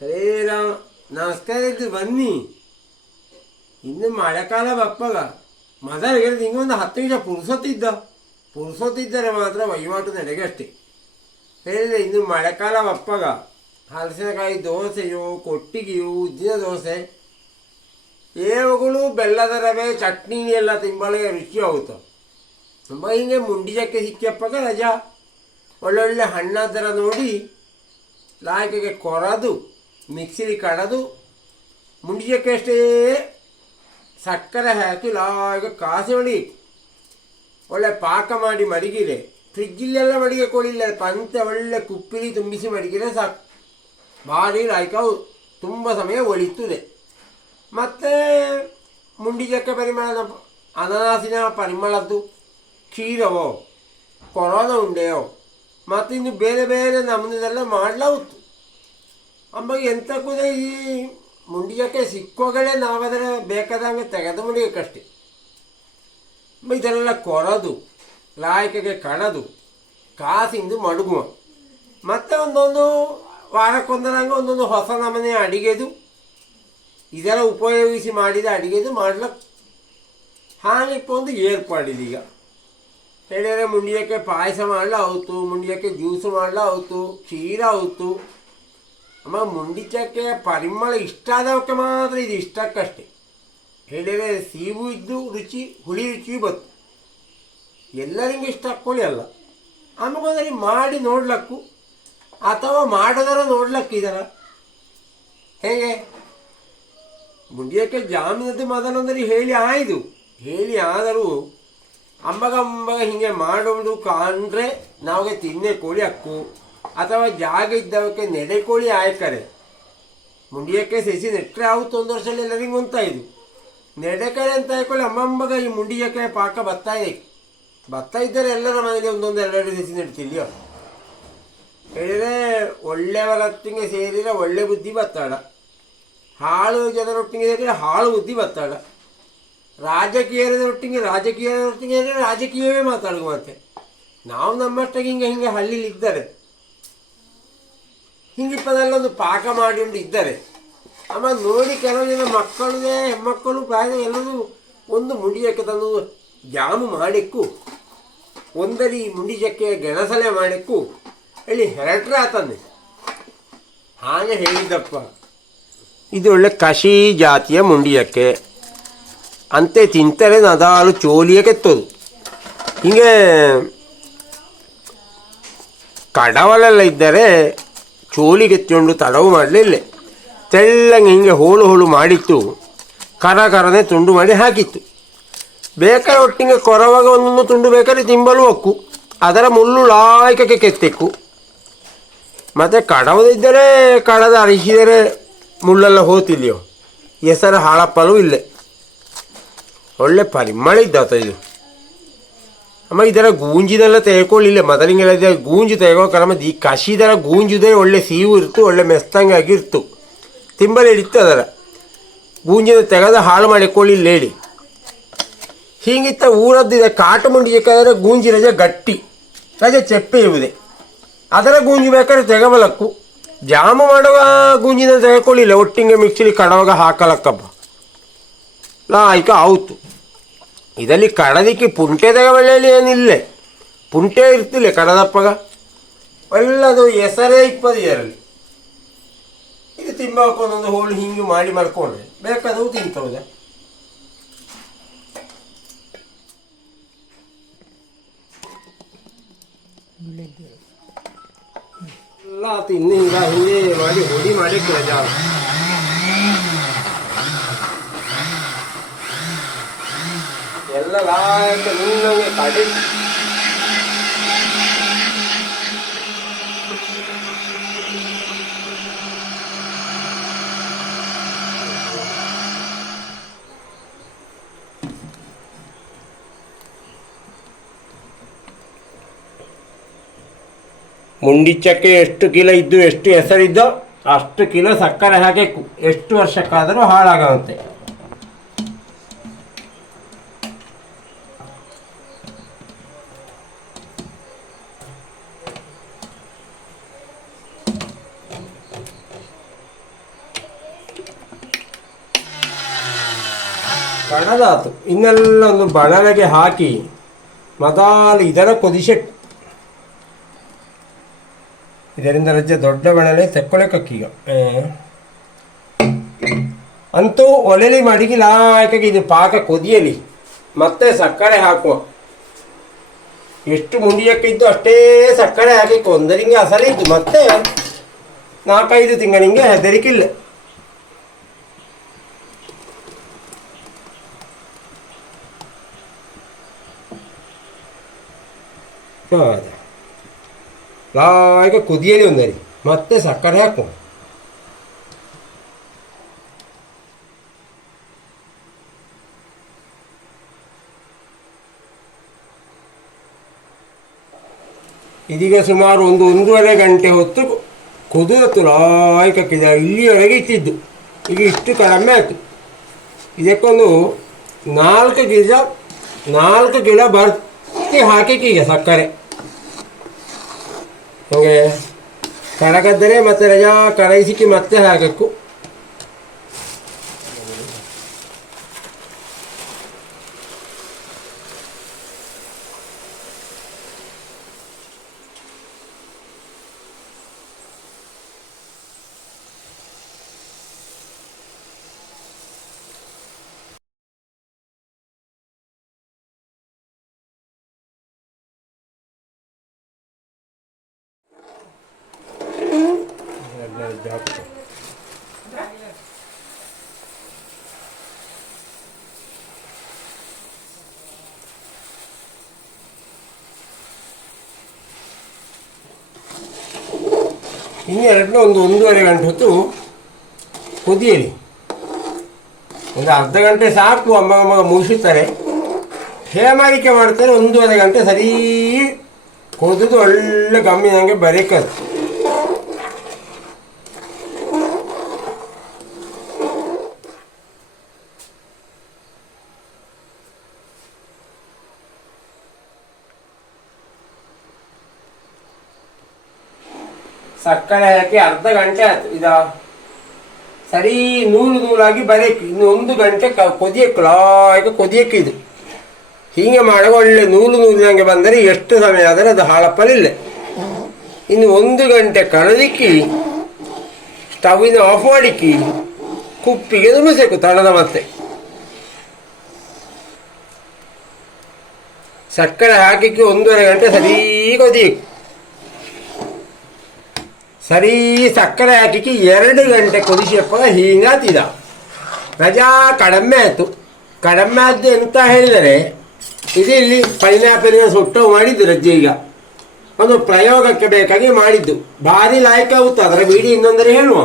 ಹರೇ ರಾಮ ನಮಸ್ಕಾರ ಇದ್ದು ಬನ್ನಿ. ಇನ್ನು ಮಳೆಕಾಲ ಬಪ್ಪಗ. ಮೊದಲು ಹೇಳಿದ ಹಿಂಗೆ ಒಂದು ಹತ್ತು ನಿಮಿಷ ಪುರುಸೊತ್ತಿದ್ದ. ಪುರುಸೊತ್ತಿದ್ದರೆ ಮಾತ್ರ ವಹಿವಾಟು ನಡೆಗೆ ಅಷ್ಟೇ ಹೇಳಿದೆ, ಇನ್ನು ಮಳೆಕಾಲ ಬಪ್ಪಗ. ಹಲಸಿನಕಾಯಿ ದೋಸೆಯೋ, ಕೊಟ್ಟಿಗೆಯೋ, ಉದ್ದಿನ ದೋಸೆ. ಏವುಗಳು, ಬೆಲ್ಲದ ರವೆ, ಚಟ್ನಿ ಎಲ್ಲ ತಿಂಬಳಿಗೆ ರುಚಿ ಆಗುತ್ತೆ. ತುಂಬ ಹಿಂಗೆ ಮುಂಡಿಜಕ್ಕೆ ಸಿಕ್ಕಪ್ಪಗ ರಜಾ. ಒಳ್ಳೊಳ್ಳೆ ಹಣ್ಣಾದರ ನೋಡಿ, ಲಾಯಕಿಗೆ ಕೊರದು. ಮಿಕ್ಸಿಲಿ ಕಡದು ಮುಂಡಿಜಕ್ಕೆ ಅಷ್ಟೇ ಸಕ್ಕರೆ ಹಾಕಿ ಲಾಗ ಕಾಸಿ ಮಡಿ ಒಳ್ಳೆ ಪಾಕ ಮಾಡಿ ಮಡಗಿರೆ ಫ್ರಿಜ್ಜಿಲೆಲ್ಲ ಮಡಿಗೆ ಕೊಡಿಲ್ಲ ಪಂತ ಒಳ್ಳೆ ಕುಪ್ಪಿಲಿ ತುಂಬಿಸಿ ಮಡಗಿದ್ರೆ ಸಾಕು. ಭಾರಿ ಲಾಯ್ಕ ತುಂಬ ಸಮಯ ಒಳಿತದೆ. ಮತ್ತು ಮುಂಡಿಜಕ್ಕೆ ಪರಿಮಳ ಅನನಾಸಿನ ಪರಿಮಳದ್ದು ಕ್ಷೀರವೋ, ಕೊರೋನಾ ಉಂಡೆಯೋ ಮತ್ತು ಇನ್ನು ಬೇರೆ ಬೇರೆ ನಮೂನೆಲ್ಲ ಮಾಡಲಾಗುತ್ತು. ಅಮ್ಮಗೆ ಎಂತ ಕೂಡ ಈ ಮುಂಡಿಯಕ್ಕೆ ಸಿಕ್ಕೋಗಳೇ ನಾವದರ ಬೇಕಾದಂಗೆ ತೆಗೆದು ಮುಡಿಯಕ್ಕಷ್ಟೆ. ಇದೆಲ್ಲ ಕೊರದು, ಲಾಯಕಗೆ ಕಡದು ಕಾಸಿಂದು ಮಡುಗು ಮತ್ತೆ ಒಂದೊಂದು ವಾರಕ್ಕೊಂದರಂಗೆ ಒಂದೊಂದು ಹೊಸ ನಮನೆ ಅಡಿಗೆದು, ಇದೆಲ್ಲ ಉಪಯೋಗಿಸಿ ಮಾಡಿದ ಅಡಿಗೆದು ಮಾಡ್ಲಿಕ್ಕೆ ಹಾನಿಪ್ಪ ಒಂದು ಏರ್ಪಾಡಿದೀಗ ಹೇಳಿದರೆ ಮುಂಡಿಯಕ್ಕೆ ಪಾಯಸ ಮಾಡಲ ಆವತ್ತು ಮುಂಡಿಯಕ್ಕೆ ಜ್ಯೂಸು ಮಾಡಲ ಆವತ್ತು ಕ್ಷೀರ ಆವತ್ತು ಅಮ್ಮ ಮುಂಡಿಚಕ್ಕೆ ಪರಿಮಳ ಇಷ್ಟ ಆದವಕ್ಕೆ ಮಾತ್ರ ಇದು ಇಷ್ಟಕ್ಕಷ್ಟೇ. ಹೇಳಿದರೆ ಸೀಬು ಇದ್ದು ರುಚಿ, ಹುಳಿ ರುಚಿ ಬತ್ತು ಎಲ್ಲರಿಗೂ ಇಷ್ಟ ಹಾಕ್ಕೊಳ್ಳಿ ಅಲ್ಲ. ಆಮೇಲೆ ಮಾಡಿ ನೋಡ್ಲಕ್ಕು, ಅಥವಾ ಮಾಡೋದರ ನೋಡ್ಲಕ್ಕಿದಾರ ಹೇಗೆ? ಮುಂಡಿಯಕ್ಕೆ ಜಾಮೀನದ್ದು ಮೊದಲೊಂದರಿ ಹೇಳಿ ಆಯ್ದು. ಹೇಳಿ ಆದರೂ ಅಂಬಗ ಅಂಬಗ ಹಿಂಗೆ ಮಾಡೋದು ಕಾಣ್ರೆ ನಾವೇ ತಿನ್ನೆ ಕೋಳಿ ಹಕ್ಕು ಅಥವಾ ಜಾಗ ಇದ್ದವಕ್ಕೆ ನೆಡೆಕೋಳಿ ಆಯ್ಕರೆ. ಮುಂಡಿಯಕ್ಕೆ ಸಸಿ ನೆಟ್ಟರೆ ಆವತ್ತು ಒಂದು ವರ್ಷದಲ್ಲಿ ಎಲ್ಲರಿಗೂ ಇದು ನೆಡೆಕರೆ ಅಂತ ಆಯ್ಕೊಳ್ಳಿ ಅಮ್ಮಮ್ಮಗ ಈ ಮುಂಡಿಯಕ್ಕೆ ಪಾಕ ಬತ್ತಾ ಇದೆ. ಭತ್ತ ಇದ್ದರೆ ಎಲ್ಲರ ಮನೆಯಲ್ಲಿ ಒಂದೊಂದು ಎರಡೆರಡು ಸಸಿ ನೆಡ್ತಿಲ್ಯೋ ಹೇಳಿದರೆ ಒಳ್ಳೆಯವರೊಟ್ಟಿಗೆ ಸೇರಿದರೆ ಒಳ್ಳೆ ಬುದ್ಧಿ ಬತ್ತಾಡ ಹಾಳು ಜನರೊಟ್ಟಿಗೆ ಸೇರಿದರೆ ಹಾಳು ಬುದ್ಧಿ ಬತ್ತಾಡ ರಾಜಕೀಯದೊಟ್ಟಿಗೆ ರಾಜಕೀಯದೊಟ್ಟಿಗೆ ರಾಜಕೀಯವೇ ಮಾತಾಡುವ ನಾವು ನಮ್ಮಷ್ಟಾಗಿ ಹಿಂಗೆ ಹಿಂಗೆ ಹಳ್ಳಿಲಿ ಇದ್ದಾರೆ ಹಿಂಗಿಪ್ಪದಲ್ಲೊಂದು ಪಾಕ ಮಾಡಿಕೊಂಡು ಇದ್ದಾರೆ. ಆಮೇಲೆ ನೋಡಿ ಕೆಲವು ಜನ ಮಕ್ಕಳಿಗೆ ಹೆಣ್ಮಕ್ಕಳು ಪ್ರಾಯ ಎಲ್ಲರೂ ಒಂದು ಮುಂಡಿಯಕ್ಕೆ ತಂದು ಜಾಮು ಮಾಡಿಕ್ಕು. ಒಂದರಿ ಮುಂಡಿಜಕ್ಕೆ ಗೆಣಸಲೆ ಮಾಡಿಕ್ಕು. ಹೇಳಿ ಹೆರಟ್ರ ಆತಂದೆ. ಹಾಗೆ ಹೇಳಿದ್ದಪ್ಪ. ಇದು ಒಳ್ಳೆ ಕಸಿ ಜಾತಿಯ ಮುಂಡಿಯಕ್ಕೆ. ಅಂತೆ ತಿಂತಾರೆ ನದಾಲು ಚೋಲಿಯ ಕೆತ್ತೋದು. ಹಿಂಗೆ ಕಡವಲೆಲ್ಲ ಇದ್ದರೆ ಚೋಲಿ ಕೆತ್ತಿಕೊಂಡು ತಡವು ಮಾಡಲಿಲ್ಲ. ತೆಳ್ಳಂಗೆ ಹಿಂಗೆ ಹೋಳು ಹೋಳು ಮಾಡಿತ್ತು. ಕರ ಕರನೆ ತುಂಡು ಮಾಡಿ ಹಾಕಿತ್ತು. ಬೇಕಾದ ಒಟ್ಟಿಗೆ ಕೊರವಾಗ ಒಂದೊಂದು ತುಂಡು ಬೇಕಾದ್ರೆ ತಿಂಬಲು ಹೊಕ್ಕು ಅದರ ಮುಳ್ಳು ಲಾಯ್ಕಕ್ಕೆ ಕೆತ್ತಿಕ್ಕು. ಮತ್ತು ಕಡವದಿದ್ದರೆ ಕಡದ ಅರಿಸಿದರೆ ಮುಳ್ಳೆಲ್ಲ ಹೋತಿದೆಯೋ ಹೆಸರು ಹಾಳಪ್ಪಲು ಇಲ್ಲೇ. ಒಳ್ಳೆ ಪರಿಮಳ ಇದ್ದಾತ ಇದು. ಅಮ್ಮ ಇದರ ಗೂಂಜಿನೆಲ್ಲ ತೆಗೆಕೊಳ್ಳಿಲ್ಲ. ಮೊದಲಿಂಗೆಲ್ಲ ಇದರ ಗೂಂಜು ಮತ್ತು ಈ ಕಸಿದರ ಗೂಂಜುದೇ ಒಳ್ಳೆ ಸೀವು ಇರ್ತು, ಒಳ್ಳೆ ಮೆಸ್ತಂಗೆ ಆಗಿರ್ತು ತಿಂಬಲಿ ಹಿಡಿತು ಅದರ ಗೂಂಜಿನ ತೆಗೆದು ಹಾಳು ಮಾಡಿಕೊಳ್ಳಿಲ್ಲ ಹೇಳಿ. ಹೀಗಿತ್ತ ಊರದ್ದಿದೆ ಕಾಟು ಮುಂಡಿಬೇಕಾದ್ರೆ ಗೂಂಜಿ ರಜೆ ಗಟ್ಟಿ. ರಜೆ ಚಪ್ಪೆ ಇವುದೇ ಅದರ ಗೂಂಜಿ ಬೇಕಾದ್ರೆ ತೆಗಬಲಕ್ಕು ಜಾಮು ಮಾಡುವ ಗೂಂಜಿನ ತೆಗೆಕೊಳ್ಳಿಲ್ಲ, ಒಟ್ಟಿಗೆ ಮಿಕ್ಸಿಲಿ ಕಡವಾಗ ಹಾಕಲಕ್ಕಪ್ಪ. ಆಯ್ಕೆ ಆಯ್ತು ಇದರಲ್ಲಿ ಕಡದಿಕ್ಕೆ ಪುಂಟೆದಾಗ ಒಳ್ಳೆಯಲ್ಲಿ ಏನಿಲ್ಲ. ಪುಂಟೆ ಇರ್ತಿಲ್ಲ ಕಡದಪ್ಪಗ ಒಳ್ಳದು ಹೆಸರೇ ಇಪ್ಪದು ಇದರಲ್ಲಿ. ಇದು ತಿಂಬಾಕ ಒಂದೊಂದು ಹೋಳು ಹಿಂಗೆ ಮಾಡಿ ಮಾಡ್ಕೊಂಡ್ರೆ. ಬೇಕಾದವು ತಿಂತವದ ಎಲ್ಲ ತಿನ್ನು ಹಿಂಗೆ ಮಾಡಿ ಹೊಡಿ ಮಾಡಿ ರಜಾ ಲಾಯಕ ನಿನ್ನಂಗೆ ಕಡಿ. ಮುಂಡಿಚ್ಚಕ್ಕೆ ಎಷ್ಟು ಕಿಲೋ ಇದ್ದು ಎಷ್ಟು ಹೆಸರಿದ್ದೋ ಅಷ್ಟು ಕಿಲೋ ಸಕ್ಕರೆ ಹಾಕಿ ಎಷ್ಟು ವರ್ಷಕ್ಕಾದರೂ ಹಾಳಾಗತ್ತೆ ಕಣದಾತು ಇನ್ನೆಲ್ಲ ಒಂದು ಬಣಲೆಗೆ ಹಾಕಿ ಮೊದಲು ಇದರ ಕೊದಿಸೆಟ್ಟು ಇದರಿಂದ ರಜೆ ದೊಡ್ಡ ಬಣಲೆ ತೆಕ್ಕೊಳಕ್ಕೀಗ ಅಂತೂ ಒಲೆಲಿ ಮಡಗಿ ಲಾಯಕಾಗಿ ಇದು ಪಾಕ ಕೊದಿಯಲಿ. ಮತ್ತೆ ಸಕ್ಕರೆ ಹಾಕುವ. ಎಷ್ಟು ಮುಂಡಿಯಕ್ಕಿದ್ದು ಅಷ್ಟೇ ಸಕ್ಕರೆ ಹಾಕಿ ಕೊಂದರಿಂಗೆ ಅಸಲಿದ್ದು. ಮತ್ತೆ ನಾಲ್ಕೈದು ತಿಂಗಳಿಂಗೆ ಹೆದರಿಕಿಲ್ಲ. ಹೌದಾ ಲಾಯ್ಕ ಕುದಿಯಲಿ ಒಂದರಿ ಮತ್ತೆ ಸಕ್ಕರೆ ಹಾಕು ಇದೀಗ ಸುಮಾರು ಒಂದು ಒಂದೂವರೆ ಗಂಟೆ ಹೊತ್ತು ಕುದಿರತ್ತು ಲಾಯಕಕ್ಕೆ ಇಲ್ಲಿಯವರೆಗೆ ಇಟ್ಟಿದ್ದು ಈಗ ಇಷ್ಟು ಕಡಿಮೆ ಆಯಿತು. ಇದಕ್ಕೊಂದು ನಾಲ್ಕು ಗಿಡ ನಾಲ್ಕು ಗಿಡ ಬರ್ತಿ ಹಾಕಿಕ್ಕೀಗ ಸಕ್ಕರೆ. ಹಂಗೆ. ಕರಗದ್ದರೆ ಮತ್ತೆ ರಜಾ ಕರಗಿಸಿಕ್ಕಿ ಮತ್ತೆ ಹಾಕಬೇಕು ಇನ್ನೆರಡನ್ನ ಒಂದು ಒಂದೂವರೆ ಗಂಟೆ ಹೊತ್ತು ಕುದಿಯಲಿ ಒಂದು ಅರ್ಧ ಗಂಟೆ ಸಾಕು ಅಮ್ಮ ಅಮ್ಮ ಮುಗಿಸುತ್ತಾರೆ ಹೇಮಾರಿಕೆ ಮಾಡ್ತಾರೆ ಒಂದೂವರೆ ಗಂಟೆ ಸರಿ ಕುದಿದು ಒಳ್ಳೆ ಕಮ್ಮಿ ನನಗೆ ಬರೀಕದು ಸಕ್ಕರೆ ಹಾಕಿ ಅರ್ಧ ಗಂಟೆ ಆಯ್ತು. ಇದ ಸರಿ ನೂಲು ನೂಲಾಗಿ ಬರೆಯಕ್ಕೆ. ಇನ್ನು ಒಂದು ಗಂಟೆ ಕೊದಿಯಕ್ಕೆ ಲಾಯಕ ಕೊದಿಯಕ್ಕೆ ಇದು. ಹೀಗೆ ಮಾಡುವ ಒಳ್ಳೆ ನೂಲು ನೂಲಿನಂಗೆ ಬಂದರೆ ಎಷ್ಟು ಸಮಯ ಆದರೆ ಅದು ಹಾಳಪ್ಪಲಿಲ್ಲ ಇನ್ನು ಒಂದು ಗಂಟೆ ಕಳೆದಿಕ್ಕಿ ಸ್ಟವಿನ ಆಫ್ ಮಾಡಿಕ್ಕಿ, ಕುಪ್ಪಿಗೆ ನುಣಿಸಬೇಕು ತಣದ ಮತ್ತೆ. ಸಕ್ಕರೆ ಹಾಕಿಕ್ಕೆ ಒಂದೂವರೆ ಗಂಟೆ ಸರಿ ಕೊದಿಯಕ್ಕೆ. ಸರಿ, ಸಕ್ಕರೆ ಹಾಕಿ ಎರಡು ಗಂಟೆ ಕುದಿಸಿಯಪ್ಪ, ಹೀಗಾತಿದ. ರಜಾ ಕಡಿಮೆ ಆಯಿತು. ಕಡಿಮೆ ಆದ್ದು ಎಂತ ಹೇಳಿದರೆ ಇದು ಇಲ್ಲಿ ಪೈನಾಪಲಿನ ಸುಟ್ಟು ಮಾಡಿದ್ದು ರಜ್ಜಿ ಈಗ. ಒಂದು ಪ್ರಯೋಗಕ್ಕೆ ಬೇಕಾಗಿ ಮಾಡಿದ್ದು. ಭಾರಿ ಲಾಯಕ ಆಗುತ್ತೆ? ಅದರ ಬೀಡಿ ಇನ್ನೊಂದರೆ ಹೇಳುವ.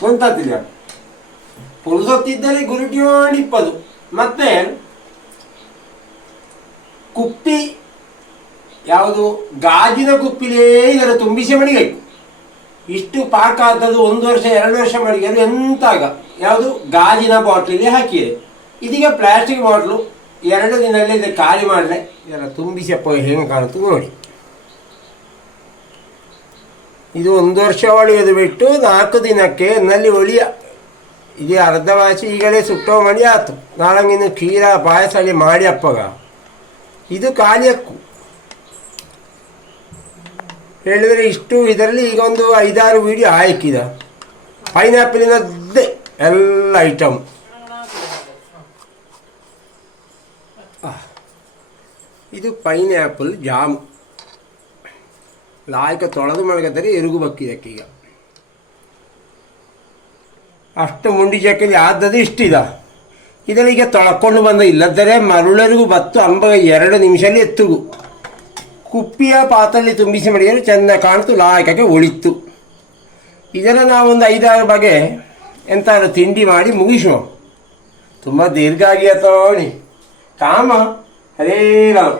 ಗೊತ್ತಾಗ್ತಿಲ್ಲ ಪುರುಸೊತ್ತಿದ್ದರೆ ಗುರುಟಿಯೋಣಿಪ್ಪದು ಮತ್ತೆ, ಕುಪ್ಪಿ, ಯಾವುದು, ಗಾಜಿನ ಕುಪ್ಪಿಲೇ ಇದರ ತುಂಬಿಸಿ ಮಡಿಬೇಕು ಇಷ್ಟು ಪಾಕ ಆದದ್ದು ಒಂದು ವರ್ಷ, ಎರಡು ವರ್ಷ ಮಡಿಗೆ ಎಂತಾಗ ಯಾವುದು? ಗಾಜಿನ ಬಾಟ್ಲಿಗೆ ಹಾಕಿದೆ. ಇದೀಗ ಪ್ಲಾಸ್ಟಿಕ್ ಬಾಟ್ಲು ಎರಡು ದಿನದಲ್ಲಿ ಇದು ಖಾಲಿ ಮಾಡಲೆ ತುಂಬಿಸಿ ತುಂಬಿಸಪ್ಪ ಹೆಂಗೆ ಕಾಣುತ್ತೆ ನೋಡಿ. ಇದು ಒಂದು ವರ್ಷ ಒಳಿಯೋದು ಬಿಟ್ಟು ನಾಲ್ಕು ದಿನಕ್ಕೆ ನಲ್ಲಿ ಒಳಿಯ. ಇದು ಅರ್ಧ ವಾಸಿ ಈಗಲೇ ಸುಟ್ಟೋ ಮಣಿ ಆಯ್ತು ನಾಳಂಗಿನ ಕ್ಷೀರ ಪಾಯಸ ಅಲ್ಲಿ ಮಾಡಿ ಅಪ್ಪಗ. ಇದು ಖಾಲಿ ಹಕ್ಕು. ಹೇಳಿದರೆ ಇಷ್ಟು ಇದರಲ್ಲಿ ಈಗ ಒಂದು ಐದಾರು ವಿಡಿಯೋ ಹಾಕಿದ. ಪೈನಾಪಲಿನದ್ದೇ ಎಲ್ಲ ಐಟಮ್ ಇದು ಪೈನಾಪಲ್ ಜಾಮ್. ಲಾಯಕ ತೊಳೆದು ಮಲಗದರೆ ಎರುಗು ಈಗ. ಅಷ್ಟು ಮುಂಡಿ ಜಾಕಲ್ಲಿ ಆದದ್ದು ಇಷ್ಟಿದ. ಇದರಲ್ಲಿ ಈಗ ತೊಳ್ಕೊಂಡು ಬಂದ ಇಲ್ಲದರೆ ಮರುಳರಿಗೂ ಬತ್ತು ಅಂಬ ಎರಡು ನಿಮಿಷಲ್ಲಿ ಎತ್ತುಗು. ಕುಪ್ಪಿಯ ಪಾತ್ರೆಯಲ್ಲಿ ತುಂಬಿಸಿ ಮಾಡಿದರೆ ಚೆನ್ನಾಗಿ ಕಾಣ್ತು, ಲಾಯಕಕ್ಕೆ ಒಳಿತು ಇದನ್ನು ನಾವೊಂದು ಐದಾರು ಬಗೆ ಎಂತಾದ್ರು ತಿಂಡಿ ಮಾಡಿ ಮುಗಿಸುವ ತುಂಬ ದೀರ್ಘ ಆಗಿ ತೋಣಿ ಕಾಮ, ಹರೇ ರಾಮ್.